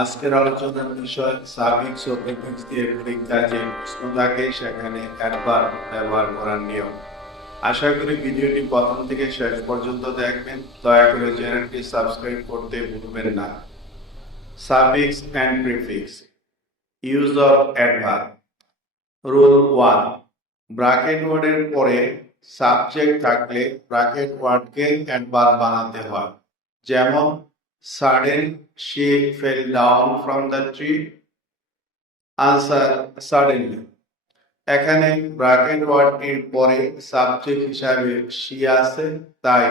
আজকের আলোচনার বিষয় সাফিক্স ও প্রিফিক্স দিয়ে পরীক্ষা যে প্রশ্ন থাকে সেখানে অ্যাডভার্ব ব্যবহার করার নিয়ম। আশা করি ভিডিওটি প্রথম থেকে শেষ পর্যন্ত দেখবেন। দয়া করে চ্যানেলটি সাবস্ক্রাইব করতে ভুলবেন না। Suffix and prefix, use of adverb. Rule 1, bracket ওয়ার্ডের পরে সাবজেক্ট থাকলে ব্র্যাকেট ওয়ার্ডকে অ্যাডভার্ব বানাতে হয়। যেমন sudden she fell down from the tree, answer suddenly। এখানে ব্র্যাকেট ওয়ার্ডটির পরে সাবজেক্ট হিসাবে she আছে, তাই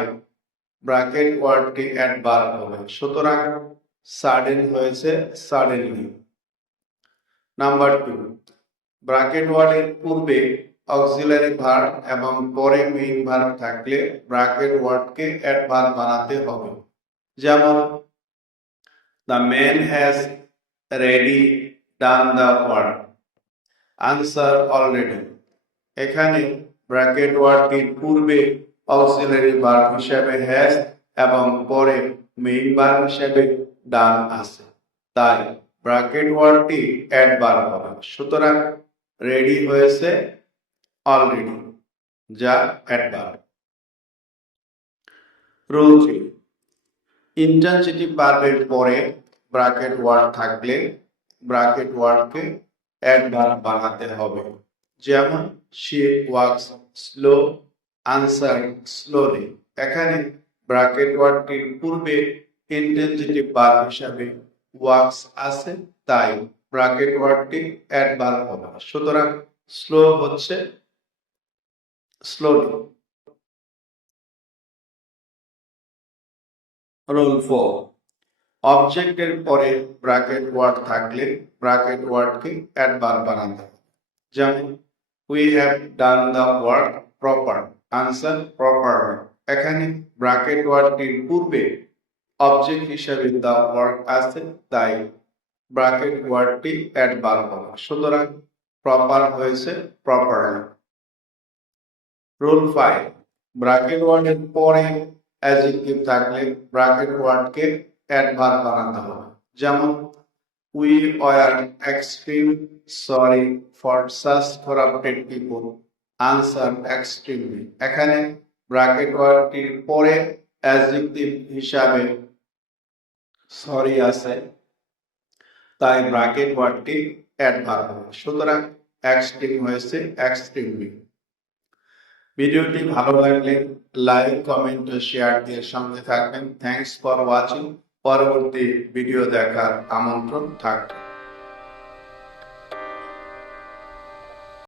ব্র্যাকেট ওয়ার্ডটি অ্যাডভার্ব হবে, সুতরাং sudden হয়েছে suddenly। নাম্বার 2, ব্র্যাকেট ওয়ার্ডের পূর্বে অক্সিলারি ভার্ব এবং পরে মেইন ভার্ব থাকলে ব্র্যাকেট ওয়ার্ডকে অ্যাডভার্ব বানাতে হবে। যেমন the man has already done the work, answer already। এখানে ব্র্যাকেট ওয়ার্ডটির পূর্বে অক্সিলারি ভার্ব হিসেবে হ্যাজ এবং পরে মেইন ভার্ব হিসেবে ডান আছে, তাই ব্র্যাকেট ওয়ার্ডটি অ্যাডভার্ব হবে, সুতরাং রেডি হয়েছে অলরেডি, যা অ্যাডভার্ব। রুল 3, ইন্ট্রানজিটিভ ভার্বের পরে ব্র্যাকেট ওয়ার্ড থাকলে ব্র্যাকেট ওয়ার্ডকে অ্যাডভার্ব বানাতে হবে। যেমন she walks slow, answer slowly। এখানে ব্র্যাকেট ওয়ার্ডটির পূর্বে ইন্ট্রানজিটিভ ভার্ব হিসাবে ওয়াক্স আছে, তাই ব্র্যাকেট ওয়ার্ডটি অ্যাডভার্ব হবে, সুতরাং স্লো হচ্ছে স্লোলি। রুল 4, অবজেক্টের পরে ব্র্যাকেট ওয়ার্ড থাকলে ব্র্যাকেট ওয়ার্ডকে অ্যাডভার্ব বানাতে হবে। যেমন we have done the work proper, answer properly। এখানে ব্র্যাকেট ওয়ার্ডটির পূর্বে অবজেক্ট হিসেবে the work আছে, তাই ব্র্যাকেট ওয়ার্ডটি অ্যাডভার্ব হবে, সুতরাং প্রপার হয়েছে প্রপারলি। রুল 5, ব্র্যাকেট ওয়ার্ডের পরে অ্যাডজেক্টিভ থাকলে ব্র্যাকেট ওয়ার্ডকে অ্যাডভার্ব বানাতে হবে। যেমন we were extremely sorry for such corrupted people, answer extremely। এখানে ব্র্যাকেট ওয়ার্ডটির পরে অ্যাডজেক্টিভ হিসাবে সরি আছে, তাই ব্র্যাকেট ওয়ার্ডটি অ্যাডভার্ব হবে, সুতরাং এক্সট্রিম হয়েছে এক্সট্রিমলি। ভিডিওটি ভালো লাগলে লাইক, কমেন্ট ও শেয়ার দিয়ে সঙ্গে থাকবেন। Thanks for watching. পরবর্তী ভিডিও দেখার আমন্ত্রণ থাকবে।